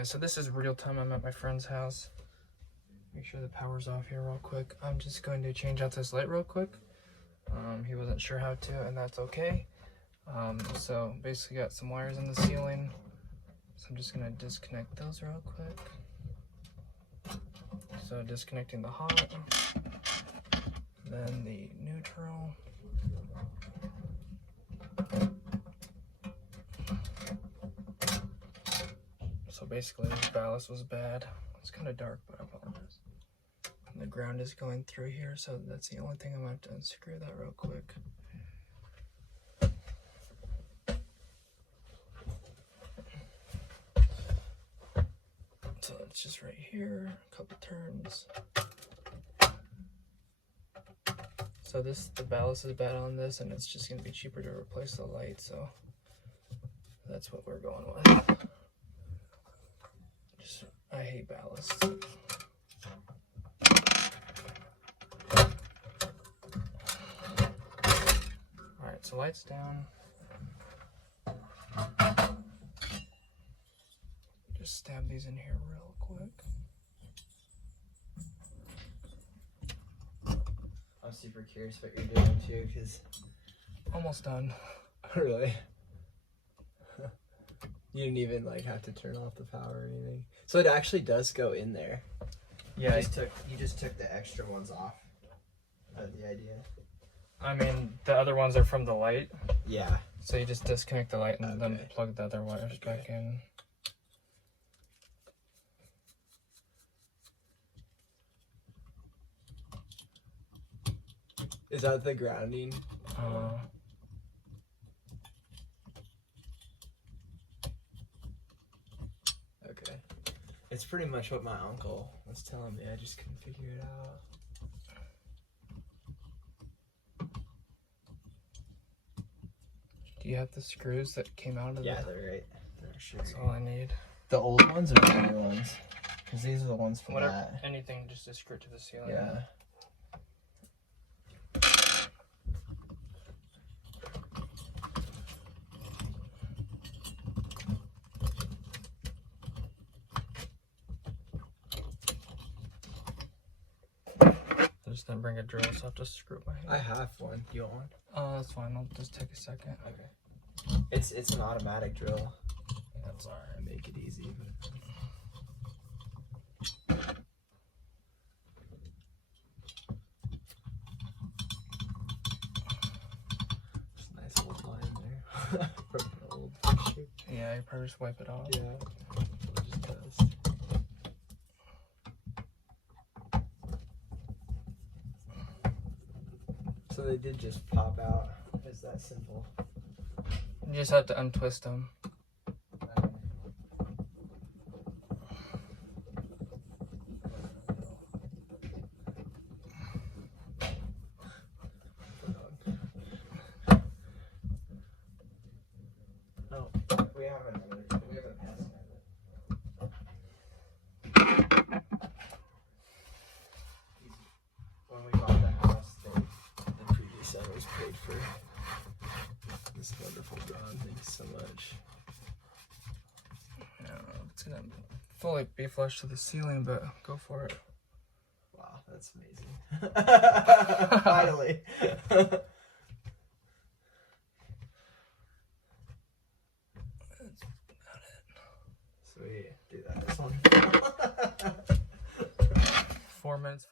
guys, so this is real time. I'm at my friend's house. Make sure the power's off here real quick. I'm just going to change out this light real quick. He wasn't sure how to, and that's okay. So basically got some wires in the ceiling. So I'm just gonna disconnect those real quick. So disconnecting the hot, then the neutral. So basically this ballast was bad. It's kind of dark, but I apologize. And the ground is going through here, so that's the only thing I'm gonna have to unscrew that real quick. So it's just right here, a couple turns. So the ballast is bad on this, and it's just gonna be cheaper to replace the light, so that's what we're going with. I hate ballast. Alright, so lights down. Just stab these in here real quick. I'm super curious what you're doing too, because... Almost done. Really? You didn't even like have to turn off the power or anything. So it actually does go in there. Yeah. You just took the extra ones off. The idea. I mean, the other ones are from the light. Yeah. So you just disconnect the light and then plug the other wires back in. Is that the grounding? Okay. It's pretty much what my uncle was telling me. I just couldn't figure it out. Do you have the screws that came out of Yeah, they're right. They're sure. That's all I need. The old ones or the new ones? Because these are the ones from that. Anything, just to screw it to the ceiling. Yeah. I just didn't bring a drill, so I have to screw it by hand. I have one. Do you want one? Oh, that's fine. I'll just take a second. Okay. It's an automatic drill. That's alright. Make it easy. Just a nice old line there. From an old picture. Yeah, you probably just wipe it off. Yeah. It just does. So they did just pop out. It's that simple. You just have to untwist them. No, we have a pass When we bought the house, the previous owners paid for this wonderful drawing. Thanks so much. I don't know if it's gonna fully be flush to the ceiling, but go for it. Wow, that's amazing. Finally. That's about it. Sweet. Do that this one. 4 minutes.